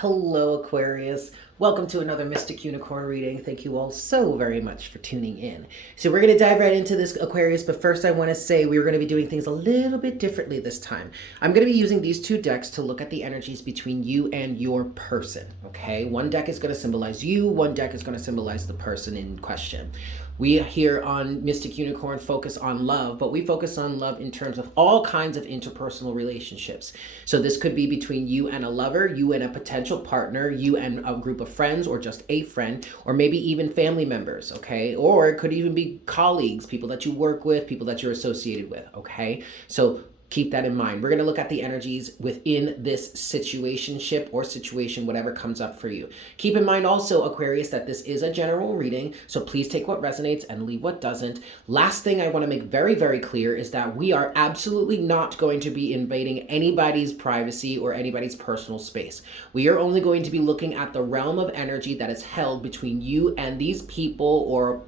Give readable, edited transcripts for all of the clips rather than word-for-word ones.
Hello, Aquarius. Welcome to another Mystic Unicorn reading. Thank you all so very much for tuning in. So we're going to dive right into this, Aquarius, but first I want to say we're going to be doing things a little bit differently this time. I'm going to be using these two decks to look at the energies between you and your person, okay? One deck is going to symbolize you, one deck is going to symbolize the person in question. We here on Mystic Unicorn focus on love, but we focus on love in terms of all kinds of interpersonal relationships. So this could be between you and a lover, you and a potential partner, you and a group of friends, or just a friend, or maybe even family members, okay? Or it could even be colleagues, people that you work with, people that you're associated with, okay? So keep that in mind. We're going to look at the energies within this situationship or situation, whatever comes up for you. Keep in mind also, Aquarius, that this is a general reading, so please take what resonates and leave what doesn't. Last thing I want to make very, very clear is that we are absolutely not going to be invading anybody's privacy or anybody's personal space. We are only going to be looking at the realm of energy that is held between you and these people or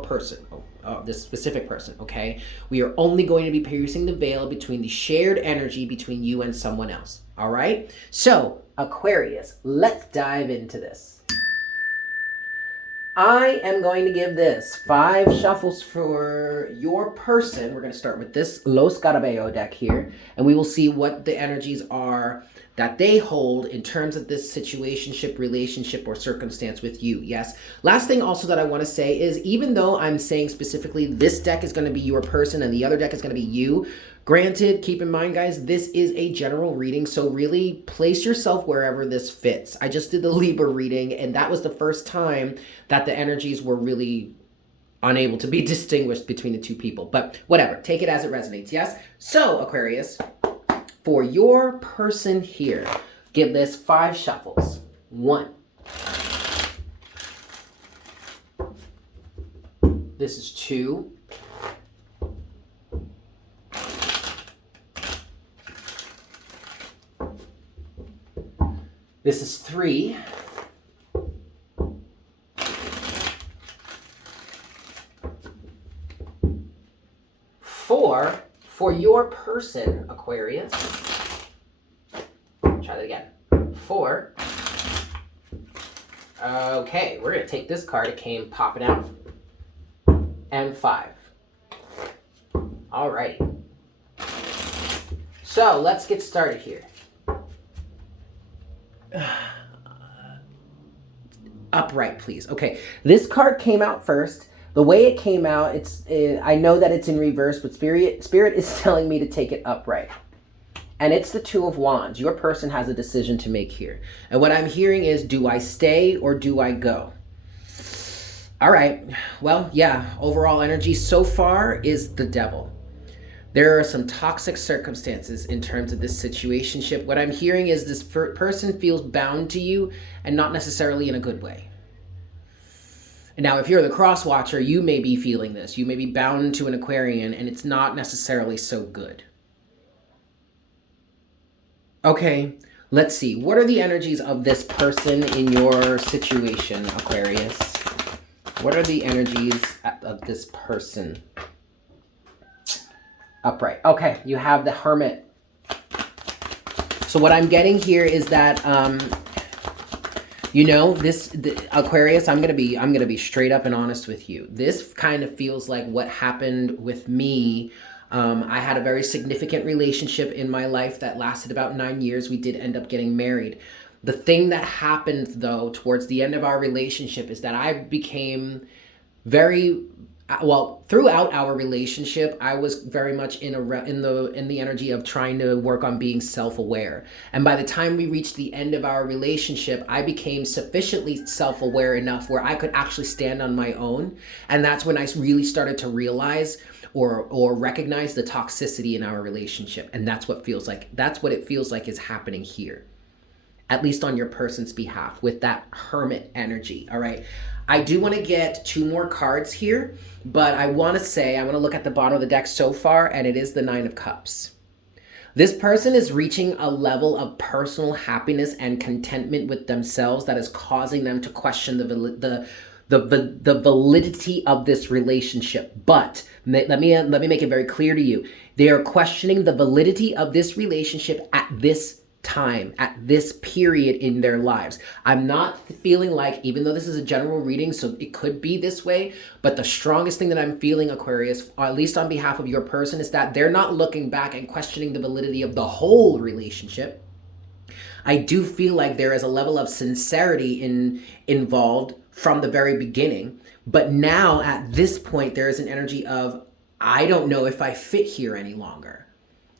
person. This specific person, okay? We are only going to be piercing the veil between the shared energy between you and someone else, all right? So, Aquarius, let's dive into this. I am going to give this 5 shuffles for your person. We're going to start with this Los Garabello deck here, and we will see what the energies are that they hold in terms of this situationship, relationship, or circumstance with you. Yes. Last thing also that I want to say is, even though I'm saying specifically this deck is going to be your person and the other deck is going to be you, granted, keep in mind, guys, this is a general reading, so really place yourself wherever this fits. I just did the Libra reading, and that was the first time that the energies were really unable to be distinguished between the two people. But whatever, take it as it resonates, yes? So, Aquarius, for your person here, give this 5 shuffles. 1. This is 2. This is 3. 4 for your person, Aquarius. Try that again. 4. Okay, we're going to take this card. It came popping out. And 5. Alrighty. So, let's get started here. Upright, please. Okay, this card came out first. The way it came out, I know that it's in reverse, but Spirit is telling me to take it upright. And it's the 2 of Wands. Your person has a decision to make here. And what I'm hearing is, do I stay or do I go? All right. Well, yeah, overall energy so far is the Devil. There are some toxic circumstances in terms of this situationship. What I'm hearing is this person feels bound to you and not necessarily in a good way. Now, if you're the cross watcher, you may be feeling this. You may be bound to an Aquarian and it's not necessarily so good. Okay, let's see. What are the energies of this person in your situation, Aquarius? What are the energies of this person? Upright. Okay, you have the Hermit. So what I'm getting here is that, Aquarius, I'm gonna be straight up and honest with you. This kind of feels like what happened with me. I had a very significant relationship in my life that lasted about 9 years. We did end up getting married. The thing that happened, though, towards the end of our relationship is that I became throughout our relationship, I was very much in the energy of trying to work on being self-aware. And by the time we reached the end of our relationship, I became sufficiently self-aware enough where I could actually stand on my own. And that's when I really started to realize or recognize the toxicity in our relationship. And that's what it feels like is happening here, at least on your person's behalf, with that Hermit energy. All right. I do want to get 2 more cards here, but I want to look at the bottom of the deck so far, and it is the 9 of Cups. This person is reaching a level of personal happiness and contentment with themselves that is causing them to question the validity of this relationship. But let me make it very clear to you. They are questioning the validity of this relationship at this time, at this period in their lives. I'm not feeling like, even though this is a general reading, so it could be this way, but the strongest thing that I'm feeling, Aquarius, or at least on behalf of your person, is that they're not looking back and questioning the validity of the whole relationship. I do feel like there is a level of sincerity involved from the very beginning, but now at this point, there is an energy of, I don't know if I fit here any longer,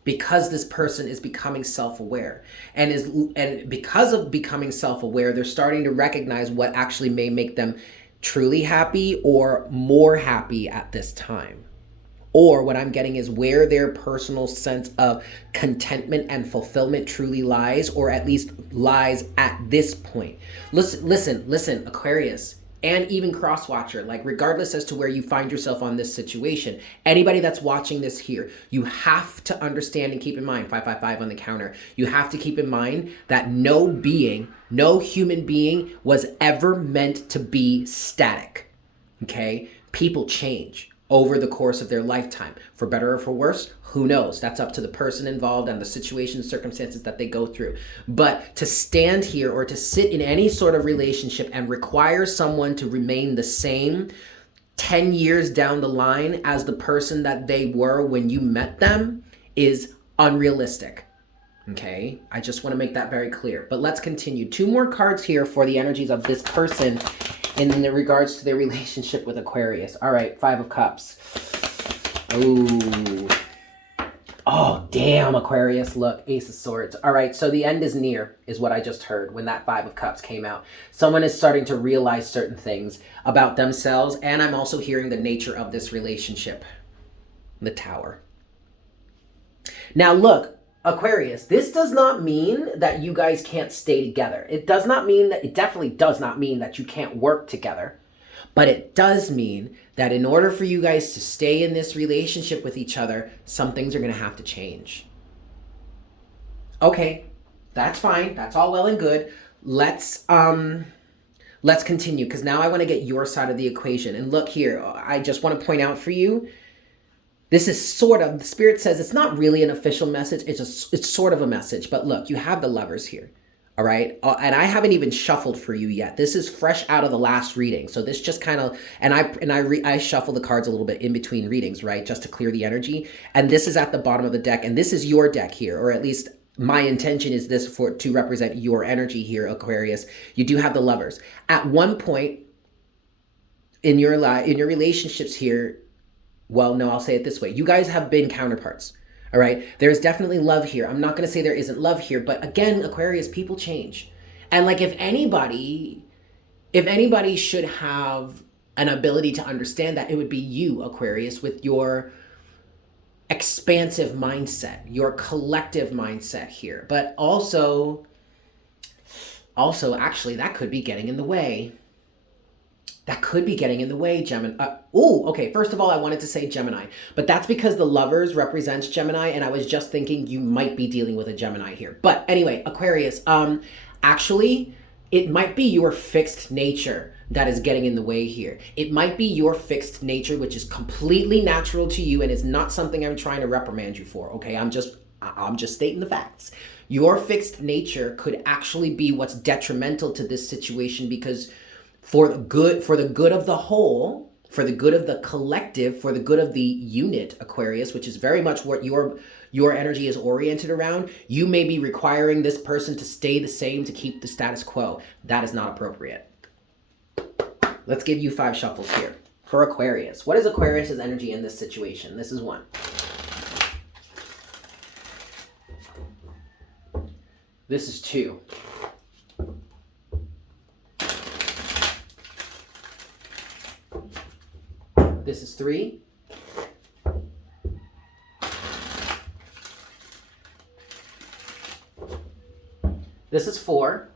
because this person is becoming self-aware, and because of becoming self-aware, they're starting to recognize what actually may make them truly happy or more happy at this time. Or what I'm getting is where their personal sense of contentment and fulfillment truly lies, or at least lies at this point. Listen, Aquarius, and even cross-watcher, like regardless as to where you find yourself on this situation, anybody that's watching this here, you have to understand and keep in mind, 555 on the counter, you have to keep in mind that no human being was ever meant to be static, okay? People change over the course of their lifetime, for better or for worse, who knows? That's up to the person involved and the situation, circumstances that they go through. But to stand here or to sit in any sort of relationship and require someone to remain the same 10 years down the line as the person that they were when you met them is unrealistic. Okay, I just want to make that very clear. But let's continue. 2 more cards here for the energies of this person in regards to their relationship with Aquarius. All right, 5 of Cups. Ooh. Oh, damn, Aquarius. Look, Ace of Swords. All right, so the end is near, is what I just heard when that 5 of Cups came out. Someone is starting to realize certain things about themselves, and I'm also hearing the nature of this relationship. The Tower. Now, look, Aquarius, this does not mean that you guys can't stay together. It definitely does not mean that you can't work together. But it does mean that in order for you guys to stay in this relationship with each other, some things are going to have to change. Okay, that's fine. That's all well and good. Let's continue, because now I want to get your side of the equation. And look here, I just want to point out for you, this is sort of, the Spirit says it's not really an official message. It's sort of a message. But look, you have the Lovers here. All right. And I haven't even shuffled for you yet. This is fresh out of the last reading. So this just kind of, I shuffle the cards a little bit in between readings, right? Just to clear the energy. And this is at the bottom of the deck. And this is your deck here, or at least my intention is this to represent your energy here, Aquarius. You do have the Lovers. At one point in your relationships here, well, no, I'll say it this way. You guys have been counterparts, all right? There's definitely love here. I'm not going to say there isn't love here, but again, Aquarius, people change. And like if anybody should have an ability to understand that, it would be you, Aquarius, with your expansive mindset, your collective mindset here. But also, actually, that could be getting in the way. That could be getting in the way, Gemini. Okay. First of all, I wanted to say Gemini, but that's because the Lovers represents Gemini, and I was just thinking you might be dealing with a Gemini here. But anyway, Aquarius, actually, it might be your fixed nature that is getting in the way here. It might be your fixed nature, which is completely natural to you and is not something I'm trying to reprimand you for, okay? I'm just stating the facts. Your fixed nature could actually be what's detrimental to this situation, because for the good of the whole, for the good of the collective, for the good of the unit, Aquarius, which is very much what your energy is oriented around, you may be requiring this person to stay the same, to keep the status quo. That is not appropriate. Let's give you 5 shuffles here. For Aquarius, what is Aquarius's energy in this situation? This is 1. This is 2. This is 3. This is 4.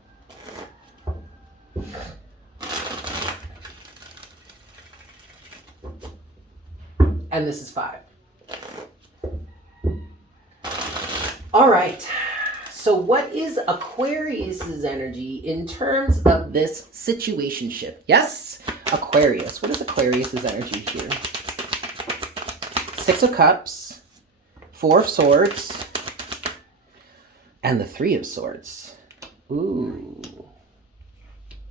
And this is 5. All right. So what is Aquarius's energy in terms of this situationship? Yes, Aquarius. What is Aquarius's energy here? 6 of Cups, 4 of Swords, And the Three of Swords. Ooh.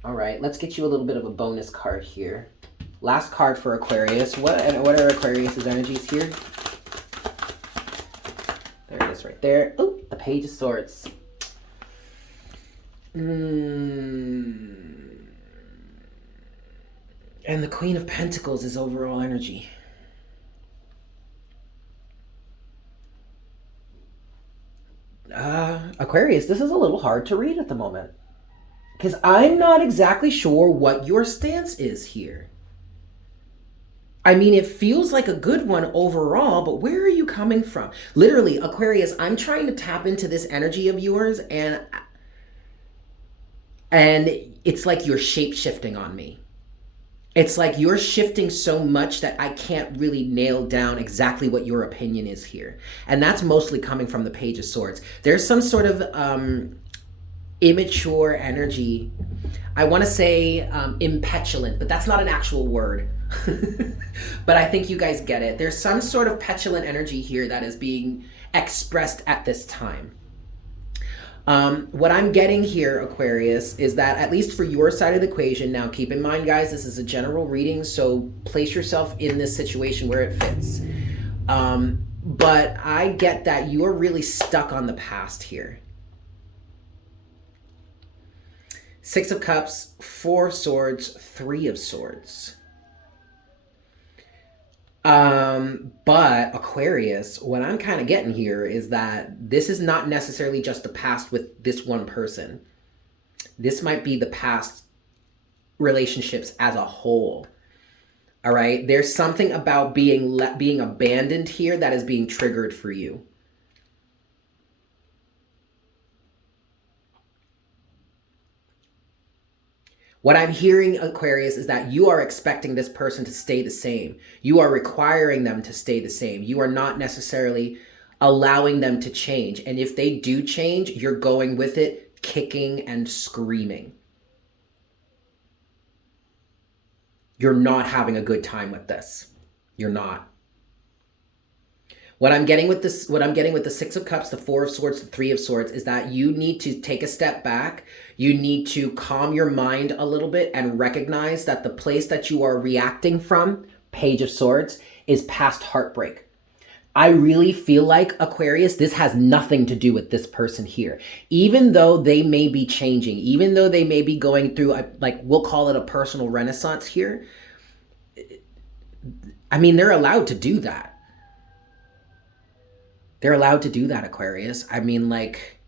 All right, let's get you a little bit of a bonus card here. Last card for Aquarius. What are Aquarius's energies here? There it is right there. Oh, the Page of Swords. And the Queen of Pentacles is overall energy. Aquarius, this is a little hard to read at the moment, because I'm not exactly sure what your stance is here. I mean, it feels like a good one overall, but where are you coming from? Literally, Aquarius, I'm trying to tap into this energy of yours, and it's like you're shape-shifting on me. It's like you're shifting so much that I can't really nail down exactly what your opinion is here. And that's mostly coming from the Page of Swords. There's some sort of immature energy. I want to say impetulant, but that's not an actual word. But I think you guys get it. There's some sort of petulant energy here that is being expressed at this time. What I'm getting here, Aquarius, is that at least for your side of the equation, now keep in mind, guys, this is a general reading, so place yourself in this situation where it fits. But I get that you're really stuck on the past here. Six of Cups, Four of Swords, Three of Swords. But Aquarius, what I'm kind of getting here is that this is not necessarily just the past with this one person. This might be the past relationships as a whole. All right. There's something about being abandoned here that is being triggered for you. What I'm hearing, Aquarius, is that you are expecting this person to stay the same. You are requiring them to stay the same. You are not necessarily allowing them to change. And if they do change, you're going with it, kicking and screaming. You're not having a good time with this. You're not. What I'm getting with this, what I'm getting with the Six of Cups, the Four of Swords, the Three of Swords, is that you need to take a step back. You need to calm your mind a little bit and recognize that the place that you are reacting from, Page of Swords, is past heartbreak. I really feel like, Aquarius, this has nothing to do with this person here. Even though they may be changing, even though they may be going through, like, we'll call it a personal renaissance here. I mean, they're allowed to do that. They're allowed to do that, Aquarius. I mean, like,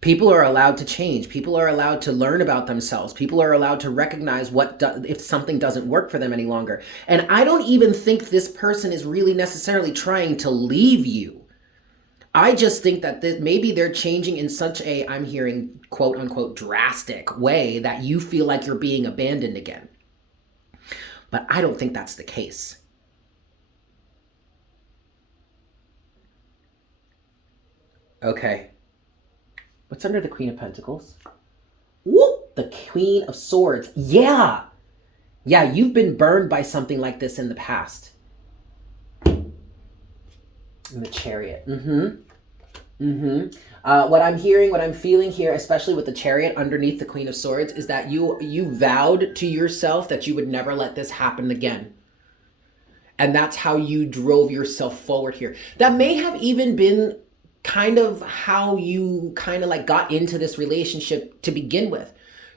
people are allowed to change. People are allowed to learn about themselves. People are allowed to recognize if something doesn't work for them any longer. And I don't even think this person is really necessarily trying to leave you. I just think that maybe they're changing in such a, I'm hearing, quote unquote, drastic way that you feel like you're being abandoned again. But I don't think that's the case. Okay. What's under the Queen of Pentacles? Whoop! The Queen of Swords. Yeah! Yeah, you've been burned by something like this in the past. And the Chariot. What I'm hearing, what I'm feeling here, especially with the Chariot underneath the Queen of Swords, is that you vowed to yourself that you would never let this happen again. And that's how you drove yourself forward here. That may have even been kind of how you kind of like got into this relationship to begin with.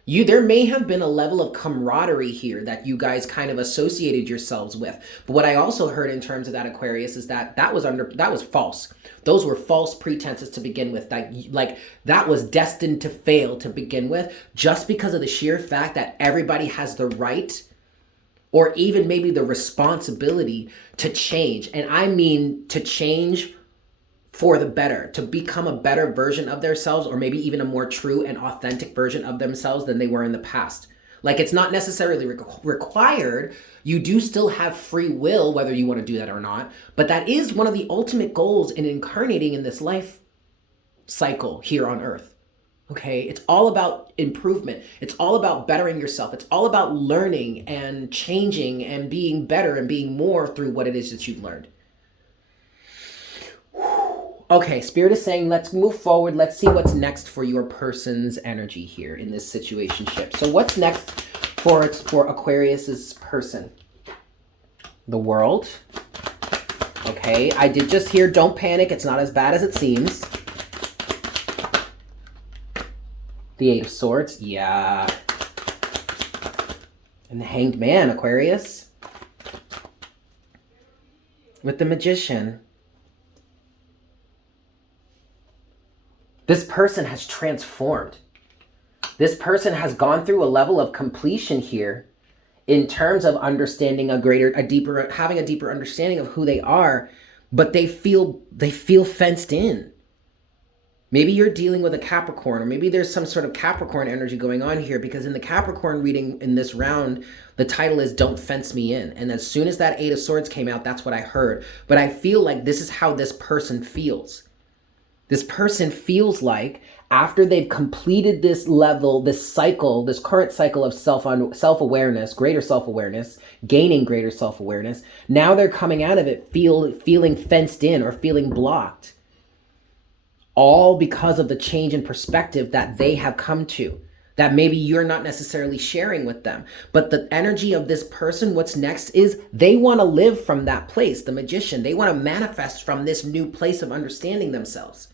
There may have been a level of camaraderie here that you guys kind of associated yourselves with. But what I also heard in terms of that, Aquarius, is that was false. Those were false pretenses to begin with. That was destined to fail to begin with, just because of the sheer fact that everybody has the right, or even maybe the responsibility, to change. And I mean to change for the better, to become a better version of themselves, or maybe even a more true and authentic version of themselves than they were in the past. Like, it's not necessarily required. You do still have free will, whether you want to do that or not. But that is one of the ultimate goals in incarnating in this life cycle here on Earth. Okay? It's all about improvement. It's all about bettering yourself. It's all about learning and changing and being better and being more through what it is that you've learned. Okay, Spirit is saying let's move forward. Let's see what's next for your person's energy here in this situationship. So what's next for Aquarius's person? The World. Okay, I did just hear don't panic. It's not as bad as it seems. The Eight of Swords. Yeah. And the Hanged Man, Aquarius. With the Magician. This person has transformed. This person has gone through a level of completion here in terms of understanding having a deeper understanding of who they are, but they feel fenced in. Maybe you're dealing with a Capricorn, or maybe there's some sort of Capricorn energy going on here, because in the Capricorn reading in this round, the title is Don't Fence Me In. And as soon as that Eight of Swords came out, that's what I heard. But I feel like this is how this person feels. This person feels like after they've completed this level, this cycle, this current cycle of self-awareness, greater self-awareness, gaining greater self-awareness, now they're coming out of it feeling fenced in or feeling blocked. All because of the change in perspective that they have come to, that maybe you're not necessarily sharing with them. But the energy of this person, what's next is they want to live from that place, the Magician. They want to manifest from this new place of understanding themselves.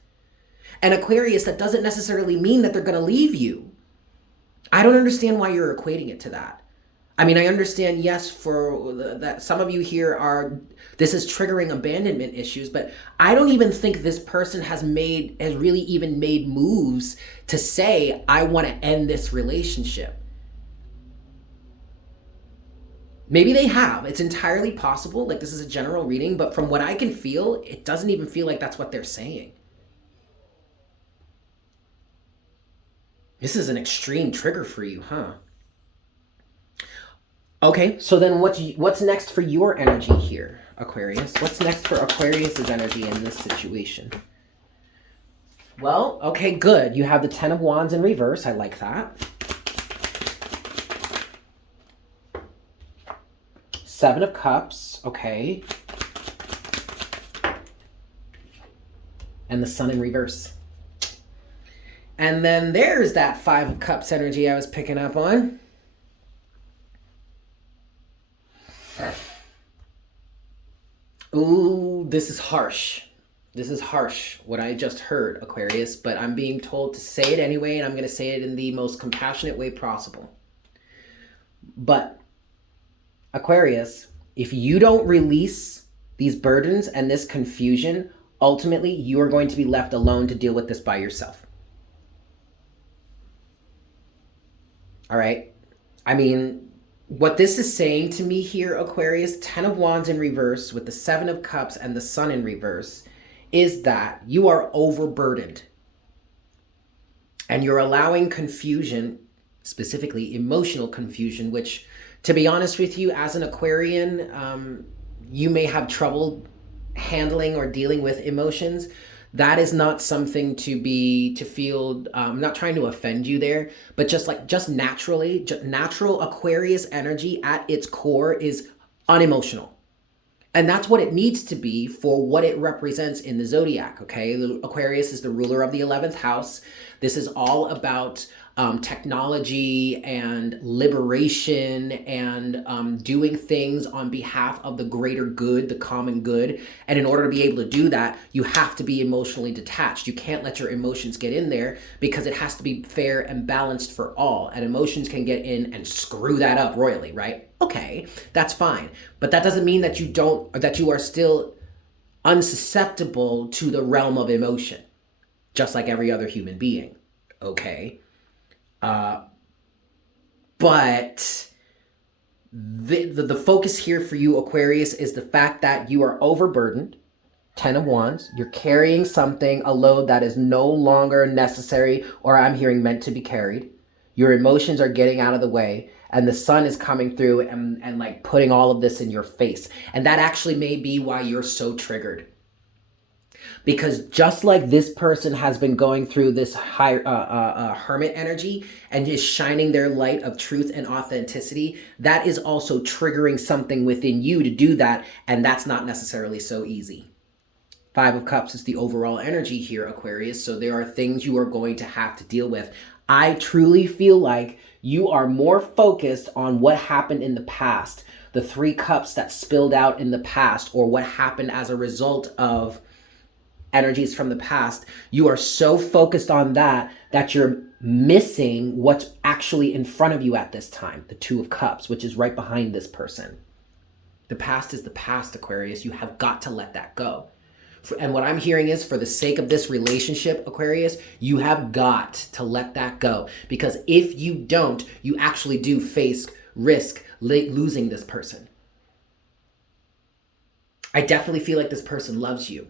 And Aquarius, that doesn't necessarily mean that they're going to leave you. I don't understand why you're equating it to that. I mean, I understand, yes, that some of you here this is triggering abandonment issues, but I don't even think this person has really even made moves to say, I want to end this relationship. Maybe they have. It's entirely possible. Like, this is a general reading, but from what I can feel, it doesn't even feel like that's what they're saying. This is an extreme trigger for you, huh? Okay, so then what's next for your energy here, Aquarius? What's next for Aquarius's energy in this situation? Well, okay, good. You have the Ten of Wands in reverse. I like that. Seven of Cups. Okay. And the Sun in reverse. And then there's that Five of Cups energy I was picking up on. Ooh, this is harsh. This is harsh, what I just heard, Aquarius, but I'm being told to say it anyway, and I'm going to say it in the most compassionate way possible. But, Aquarius, if you don't release these burdens and this confusion, ultimately you are going to be left alone to deal with this by yourself. All right? I mean, what this is saying to me here, Aquarius, Ten of Wands in reverse with the Seven of Cups and the Sun in reverse, is that you are overburdened. And you're allowing confusion, specifically emotional confusion, which, to be honest with you, as an Aquarian, you may have trouble handling or dealing with emotions. That is not something to feel, I'm not trying to offend you there, but just naturally, natural Aquarius energy at its core is unemotional. And that's what it needs to be for what it represents in the zodiac, okay? Aquarius is the ruler of the 11th house. This is all about technology and liberation and doing things on behalf of the greater good, the common good. And in order to be able to do that, you have to be emotionally detached. You can't let your emotions get in there because it has to be fair and balanced for all. And emotions can get in and screw that up royally, right? Okay, that's fine. But that doesn't mean that you are still unsusceptible to the realm of emotion, just like every other human being, okay? But the focus here for you, Aquarius, is the fact that you are overburdened. Ten of Wands. You're carrying something, a load that is no longer necessary, or I'm hearing meant to be carried. Your emotions are getting out of the way, and the Sun is coming through and like putting all of this in your face. And that actually may be why you're so triggered. Because just like this person has been going through this high hermit energy and is shining their light of truth and authenticity, that is also triggering something within you to do that, and that's not necessarily so easy. Five of Cups is the overall energy here, Aquarius. So there are things you are going to have to deal with. I truly feel like you are more focused on what happened in the past, the Three Cups that spilled out in the past, or what happened as a result of energies from the past. You are so focused on that you're missing what's actually in front of you at this time, the Two of Cups, which is right behind this person. The past is the past, Aquarius. You have got to let that go. And what I'm hearing is, for the sake of this relationship, Aquarius, you have got to let that go. Because if you don't, you actually do face risk losing this person. I definitely feel like this person loves you.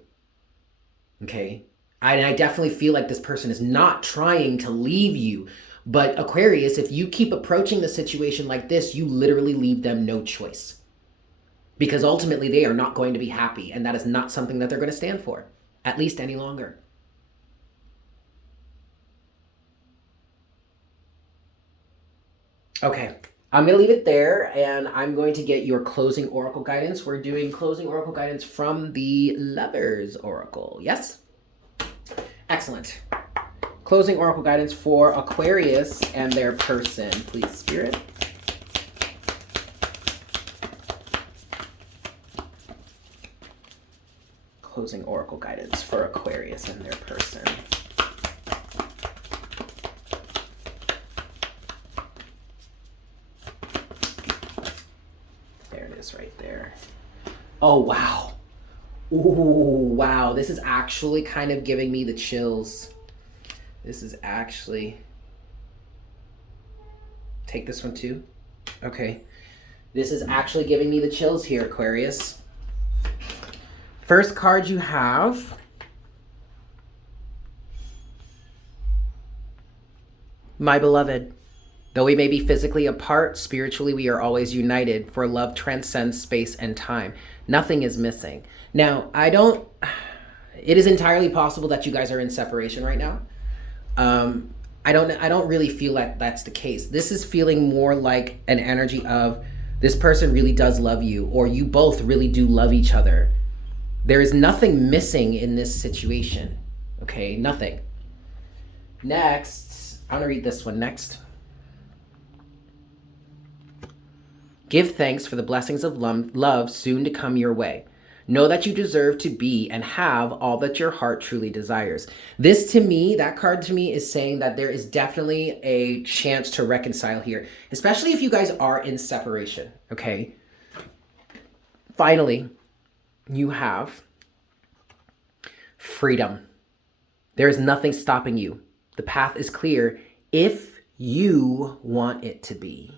Okay? I definitely feel like this person is not trying to leave you. But Aquarius, if you keep approaching the situation like this, you literally leave them no choice. Because ultimately they are not going to be happy, and that is not something that they're going to stand for, at least any longer. Okay, I'm going to leave it there, and I'm going to get your closing oracle guidance. We're doing closing oracle guidance from the Lovers Oracle. Yes? Excellent. Closing oracle guidance for Aquarius and their person, please, Spirit. Closing oracle guidance for Aquarius and their person. There it is right there. Oh, wow. Ooh, wow. This is actually kind of giving me the chills. This is actually... Take this one too? Okay. This is actually giving me the chills here, Aquarius. First card you have, my beloved. Though we may be physically apart, spiritually we are always united, for love transcends space and time. Nothing is missing. Now, it is entirely possible that you guys are in separation right now. I don't really feel like that's the case. This is feeling more like an energy of this person really does love you, or you both really do love each other. There is nothing missing in this situation. Okay, nothing. Next, I'm gonna read this one next. Give thanks for the blessings of love soon to come your way. Know that you deserve to be and have all that your heart truly desires. This to me, that card to me is saying that there is definitely a chance to reconcile here, especially if you guys are in separation, okay? Finally, you have freedom. There is nothing stopping you. The path is clear if you want it to be.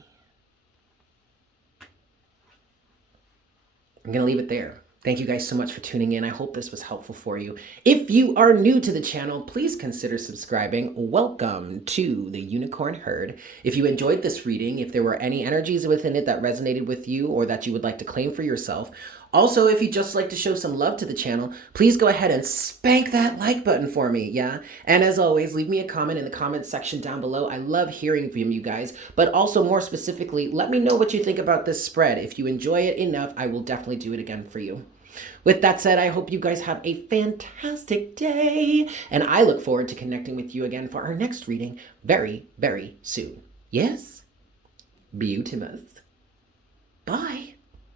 I'm going to leave it there. Thank you guys so much for tuning in. I hope this was helpful for you. If you are new to the channel, please consider subscribing. Welcome to the Unicorn Herd. If you enjoyed this reading, if there were any energies within it that resonated with you or that you would like to claim for yourself, also, if you'd just like to show some love to the channel, please go ahead and spank that like button for me, yeah? And as always, leave me a comment in the comment section down below. I love hearing from you guys, but also more specifically, let me know what you think about this spread. If you enjoy it enough, I will definitely do it again for you. With that said, I hope you guys have a fantastic day, and I look forward to connecting with you again for our next reading very, very soon. Yes? Beautimous. Bye.